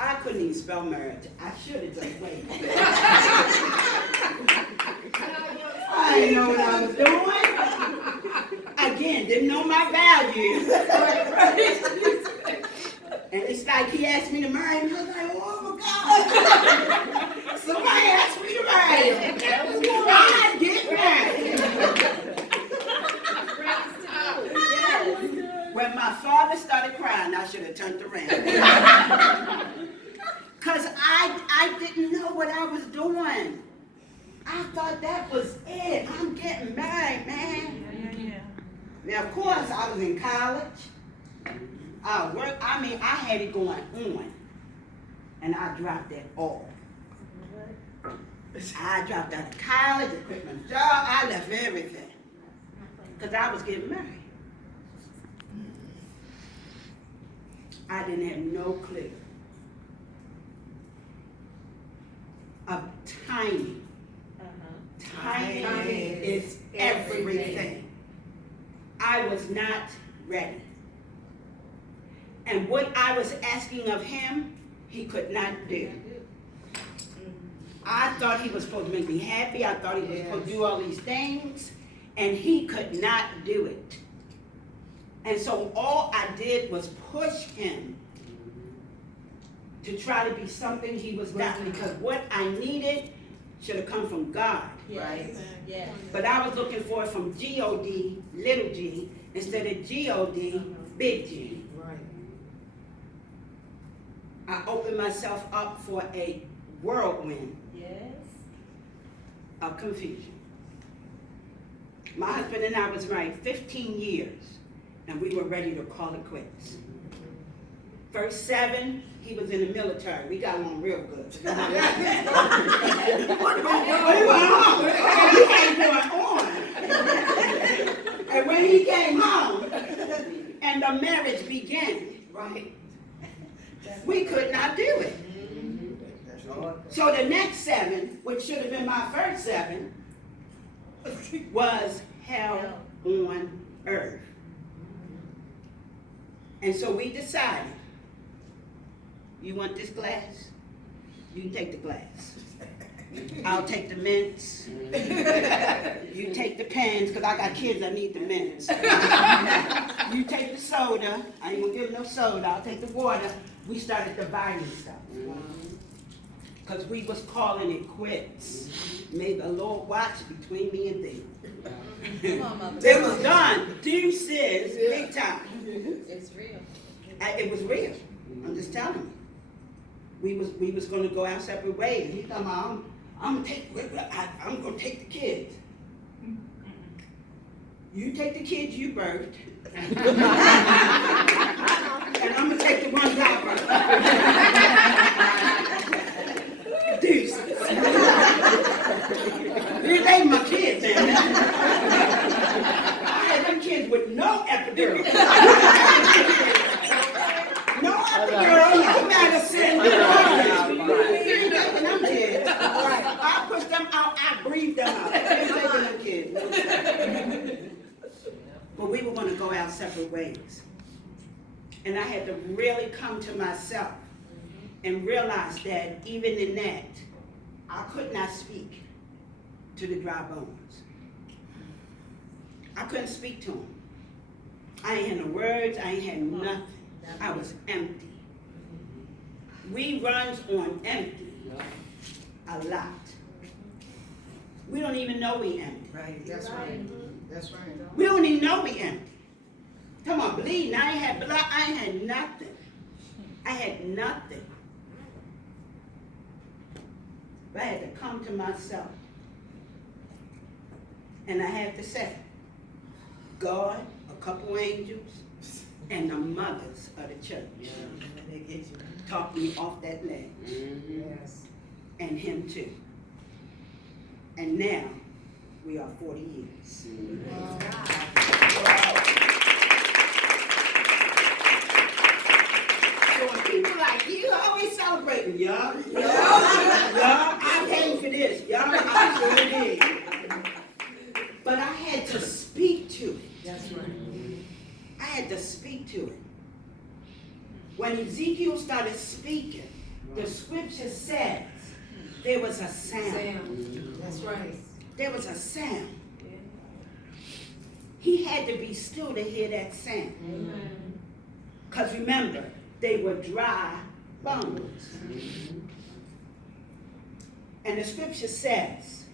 I couldn't even spell marriage. I should have just waited. I didn't know what I was doing. Again, didn't know my value. And it's like he asked me to marry him. I was like, oh my God. Somebody asked me to marry him. I get married. When my father started crying, I should have turned around. Because I didn't know what I was doing. I thought that was it. I'm getting married, man. Now, of course, I was in college. I had it going on. And I dropped that all. I dropped out of college, I quit my job, I left everything. Because I was getting married. I didn't have no clue. Timing. Timing is everything. I was not ready. And what I was asking of him, he could not do. I thought he was supposed to make me happy. I thought he was supposed to do all these things. And he could not do it. And so all I did was push him to try to be something he was not, because what I needed should have come from God. Right? Yes. But I was looking for it from G-O-D, little g, instead of G-O-D, big G. Right. I opened myself up for a whirlwind of confusion. My husband and I was married 15 years, and we were ready to call it quits. First 7, he was in the military. We got along real good. What went on? He had going on. And when he came home, and the marriage began, right? We could not do it. So the next 7, which should have been my first 7, was hell on earth. And so we decided, you want this glass? You can take the glass. I'll take the mints. You take the pens, because I got kids that need the mints. You take the soda. I ain't gonna give no soda. I'll take the water. We started dividing stuff. Because we was calling it quits. May the Lord watch between me and thee. It was done. Deuces, big time. It's real. It was real. I'm just telling you. We was going to go our separate ways. He told me, I'm going to take the kids. You take the kids you birthed. And I'm going to take the ones I birthed. Deuces. They my kids, man. I had them kids with no epidural. No epidural, no medicine. I pushed them out, I breathed them out. Them kids. But we were going to go our separate ways. And I had to really come to myself and realize that even in that, I could not speak to the dry bones. I couldn't speak to them. I ain't had no words, I ain't had nothing. I was empty. We runs on empty a lot. We don't even know we empty. Right, that's right. That's right. We don't even know we empty. Come on, bleeding. I ain't had blood, I ain't had nothing. I had nothing. But I had to come to myself. And I had to say, God, a couple angels, and the mothers of the church talked me off that ledge. Yes. And him too. And now, we are 40 years. So when people like, you always celebrating, y'all. I came for this, y'all. I sure did. But I had to speak to it. That's right. I had to speak to it. When Ezekiel started speaking, The scripture says there was a sound. That's right. There was a sound. He had to be still to hear that sound. Because remember, they were dry bones. And the scripture says,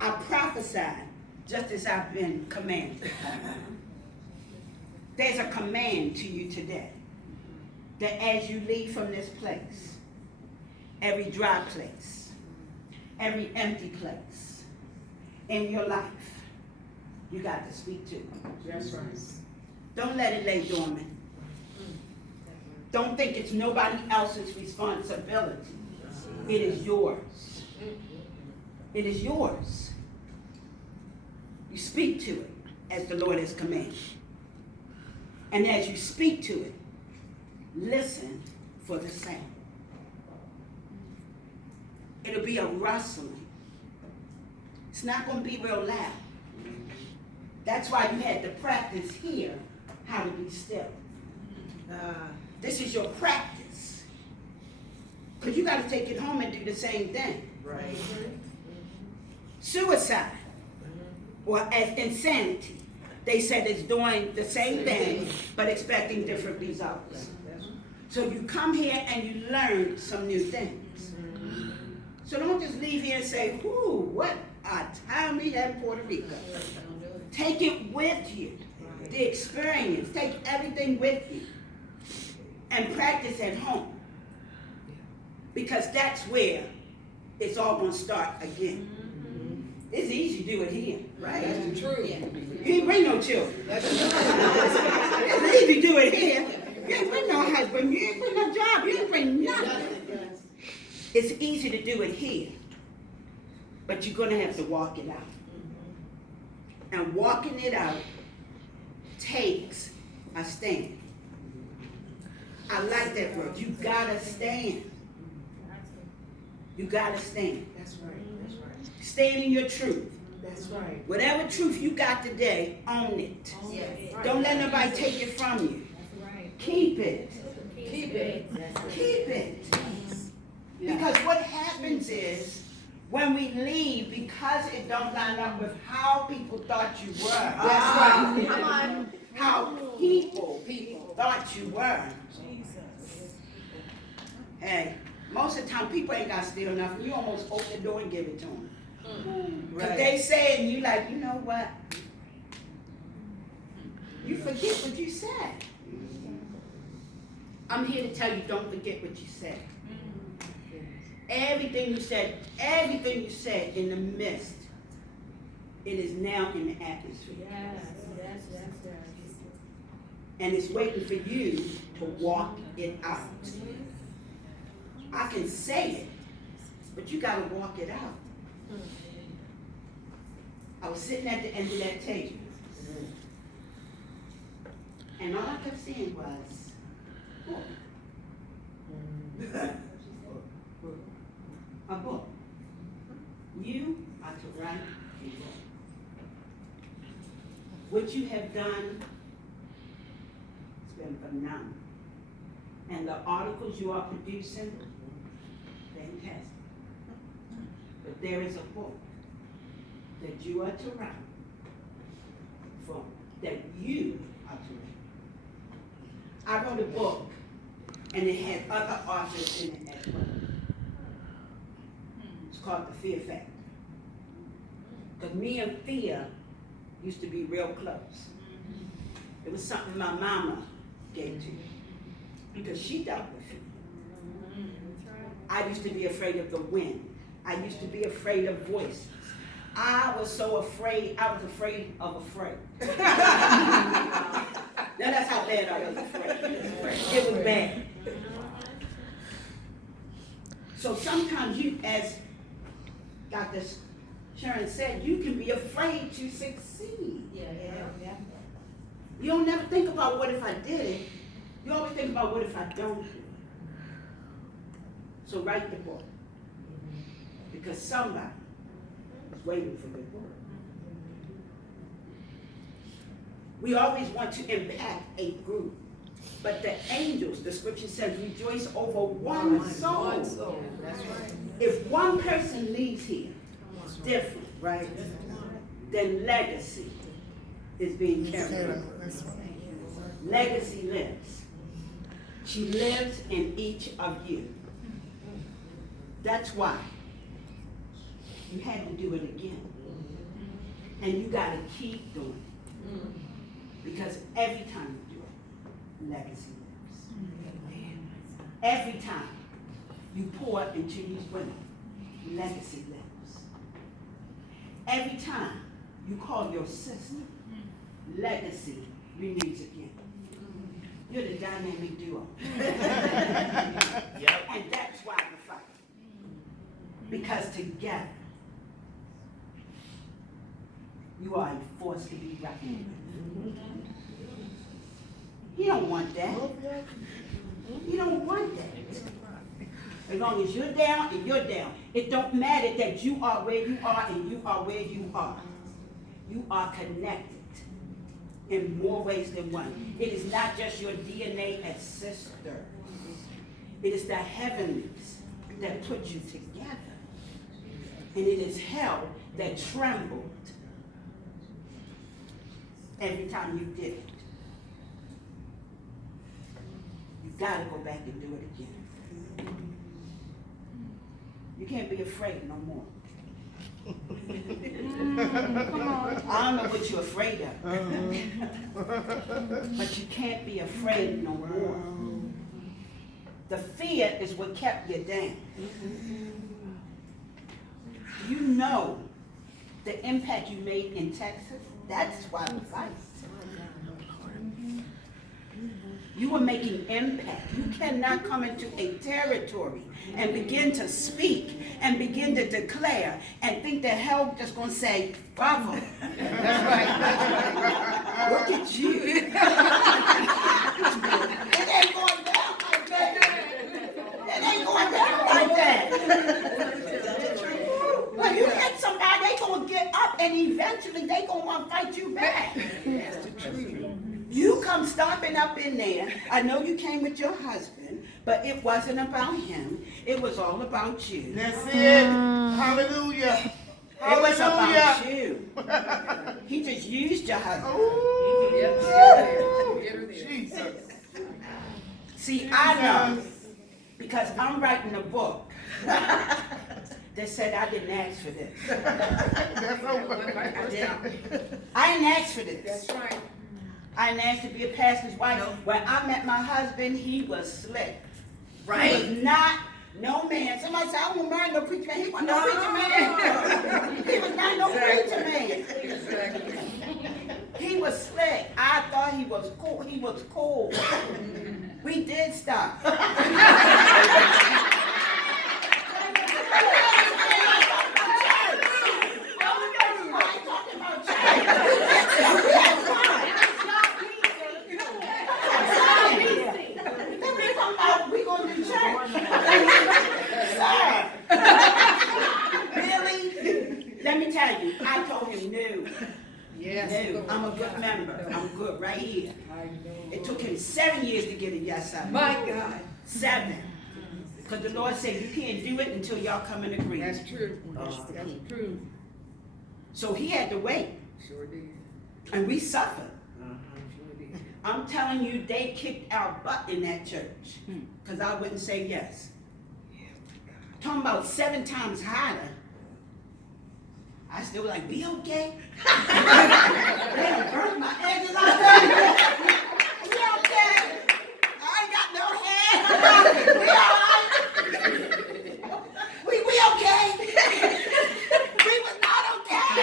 I prophesied just as I've been commanded. There's a command to you today that as you leave from this place, every dry place, every empty place in your life, you got to speak to. That's right. Don't let it lay dormant. Don't think it's nobody else's responsibility. It is yours. It is yours. You speak to it as the Lord has commanded. And as you speak to it, listen for the sound. It'll be a rustling. It's not going to be real loud. That's why you had to practice here how to be still. This is your practice. Because you got to take it home and do the same thing. Right. Suicide or as insanity. They said it's doing the same thing but expecting different results. So you come here and you learn some new things. So don't just leave here and say, whoo, what a time we had in Puerto Rico. Take it with you. The experience. Take everything with you. And practice at home. Because that's where it's all going to start again. It's easy to do it here, right? That's the truth. You ain't bring no children. It's easy to do it here. You ain't bring no husband. You ain't bring no job. You ain't bring nothing. It's easy to do it here. But you're going to have to walk it out. And walking it out takes a stand. I like that word. You gotta stand. You gotta stand. That's right. That's right. Stand in your truth. That's right. Whatever truth you got today, own it. Don't let nobody take it from you. Keep it. Keep it. Keep it. Because what happens is, when we leave, because it don't line up with how people thought you were. That's right. Come on. How people thought you were. Hey, most of the time people ain't got to steal nothing. You almost open the door and give it to them. Because they say, and you like, you know what? You forget what you said. I'm here to tell you, don't forget what you said. Everything you said in the midst, it is now in the atmosphere. Yes. And it's waiting for you to walk it out. I can say it, but you got to walk it out. I was sitting at the end of that table, and all I kept saying was, a book. You are to write a book. What you have done has been phenomenal. And the articles you are producing, fantastic. But there is a book that you are to write from, that you are to write. I wrote a book, and it had other authors in it as well. It's called The Fear Factor. Because me and fear used to be real close. It was something my mama gave to me, because she dealt with it. I used to be afraid of the wind. I used to be afraid of voices. I was so afraid, I was afraid of afraid. Now that's how bad I was afraid. It was bad. So sometimes you, as Dr. Sharon said, you can be afraid to succeed. You don't never think about what if I did it. You always think about what if I don't do it. So write the book. Because somebody is waiting for good work. We always want to impact a group. But the angels, the scripture says, rejoice over one soul. One soul. That's right. If one person leaves here different, right, then legacy is being carried on. Legacy lives. She lives in each of you. That's why you had to do it again. And you got to keep doing it. Because every time you do it, legacy lives. Every time you pour into these women, legacy lives. Every time you call your sister, legacy renews again. You're the dynamic duo. And that's why we fight. Because together, you are a force to be reckoned with. He don't want that. He don't want that. As long as you're down and you're down, it don't matter that you are where you are and you are where you are. You are connected in more ways than one. It is not just your DNA as sister. It is the heavenlies that put you together. And it is hell that trembled every time you did it. You gotta go back and do it again. You can't be afraid no more. I don't know what you're afraid of. But you can't be afraid no more. The fear is what kept you down. You know the impact you made in Texas. That's why we fight. You were making impact. You cannot come into a territory and begin to speak and begin to declare and think that hell just gonna say, bravo. That's right. Look at you. It ain't going down like that. It ain't going down like that. When you hit somebody, they gonna get up and eventually they gonna want to fight you back. That's the truth. You come stomping up in there. I know you came with your husband, but it wasn't about him. It was all about you. That's it. Hallelujah. It was about you. He just used your husband. Ooh. Jesus. See, I know because I'm writing a book that said I didn't ask for this. That's over. I didn't. I didn't ask for this. That's right. I didn't ask to be a pastor's wife. When I met my husband, he was slick. Right. He was not no man. Somebody said, I won't marry no preacher man. He was no preacher man. He was not no preacher man. Exactly. He was slick. I thought he was cool. He was cool. We did stop. I told him no. Yes. No, I'm a good member. I'm good right here. It took him 7 years to get a yes out of me. My God. 7. Because the Lord said you can't do it until y'all come in agreement. That's true. That's true. So he had to wait. Sure did. And we suffered. Sure did. I'm telling you, they kicked our butt in that church. Because I wouldn't say yes. Talking about 7 times harder. I still like, be okay. They done burnt my edges out there. Be okay. I ain't got no hair. We all right. We okay. We was not okay.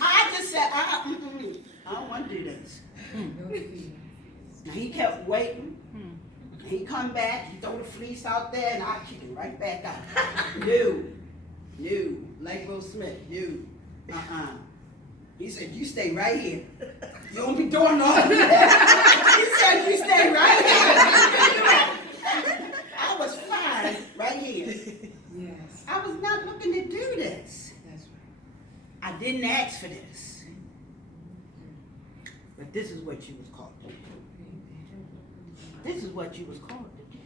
I just said, I don't want to do this. Now he kept waiting. He come back, he throw the fleece out there, and I kick it right back out. No, like Will Smith, no. He said, you stay right here. You don't be doing all that. He said, you stay right here. I was fine right here. Yes. I was not looking to do this. That's right. I didn't ask for this. But this is what you was called to do. This is what you was called to do.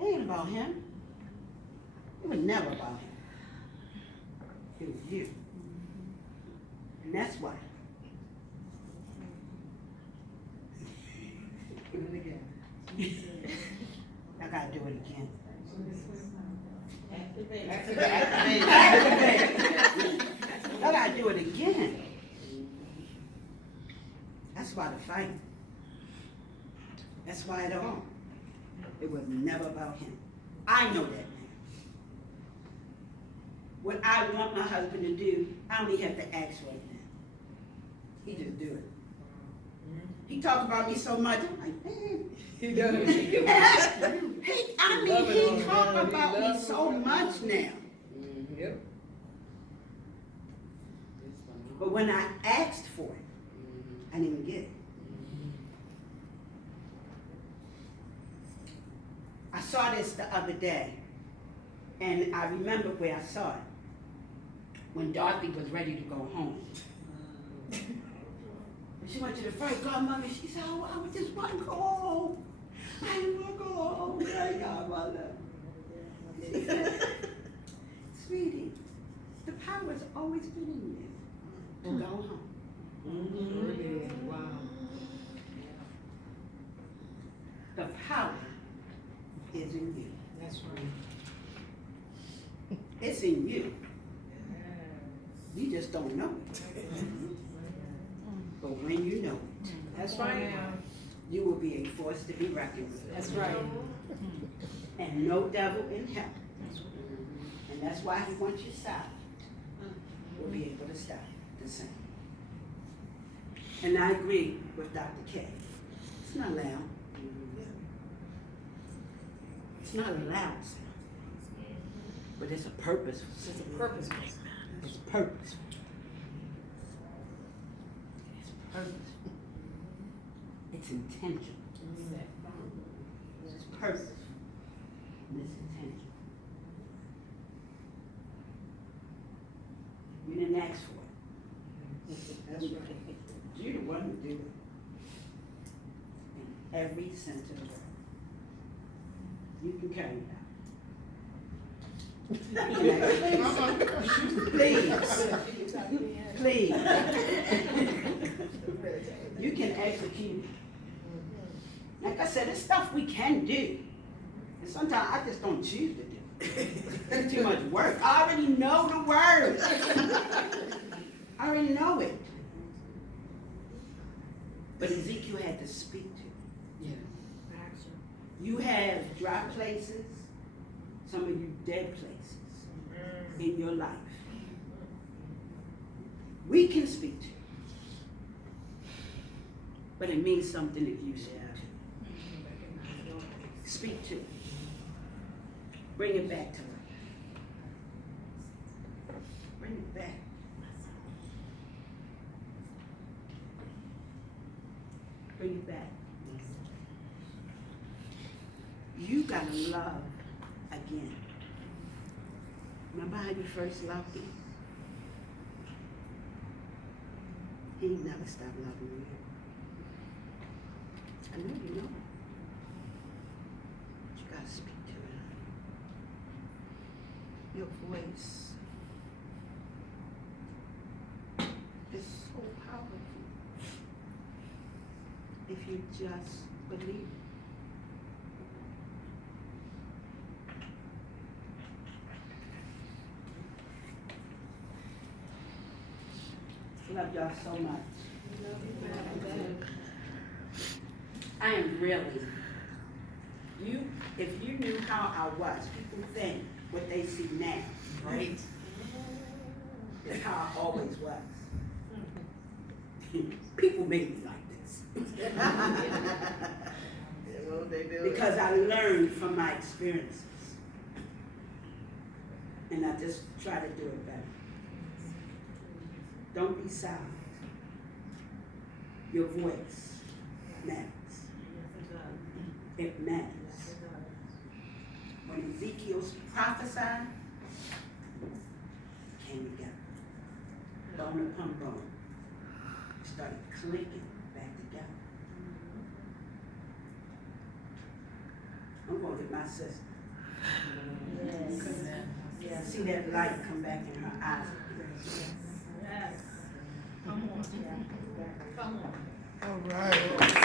It ain't about him. It was never about him. It was you. And that's why. Do it again. I gotta do it again. Activate. I gotta do it again. That's why the fight. That's why it all. It was never about him. I know that now. What I want my husband to do, I only have to ask right now. He just do it. He talk about me so much, I'm like, man. He does. He talk about me so much now. Yep. But when I asked for it, I didn't get it. I saw this the other day, and I remember where I saw it. When Dorothy was ready to go home. And she went to the front, Godmother, she said, oh, I just want to go home. I want to go home. Hey, Godmother. She said, sweetie, the power has always been in you to go home. Wow. The power is in you. That's right. It's in you. You just don't know it. But when you know it, That's right. you will be a force to be reckoned with. That's right. And no devil in hell. And that's why he wants you silent. Will be able to stop the same. And I agree with Dr. K. It's not loud. It's not a loud sound. But it's a purpose. It's a purpose. It's purpose. It's purpose. It's intention. It's purpose. And it's intention. You didn't ask for it. That's right. You're the one who do it. In every sense of the word. You can carry it out. Please. Please. You can execute. Like I said, it's stuff we can do. And sometimes I just don't choose to do it. It's too much work. I already know the word. I already know it. But Ezekiel had to speak to it. Yeah. You have dry places, some of you dead places in your life. We can speak to it. But it means something if you speak to it. Speak to it. Bring it back to life. Bring it back. Bring it back. You gotta love again. Remember how you first loved him? He never stopped loving you. I know you know it. But you gotta speak to it. Your voice is so powerful. If you just believe it. Love y'all so much. I am really, if you knew how I was, people think what they see now, right? Is how I always was. People make me like this. Because I learned from my experiences. And I just try to do it better. Don't be silent. Your voice matters. It matters. When Ezekiel prophesied, it came together. Bone upon bone. started clicking back together. I'm gonna get my sister. Yes. See that light come back in her eyes. Yes. Come on. Come on. All right.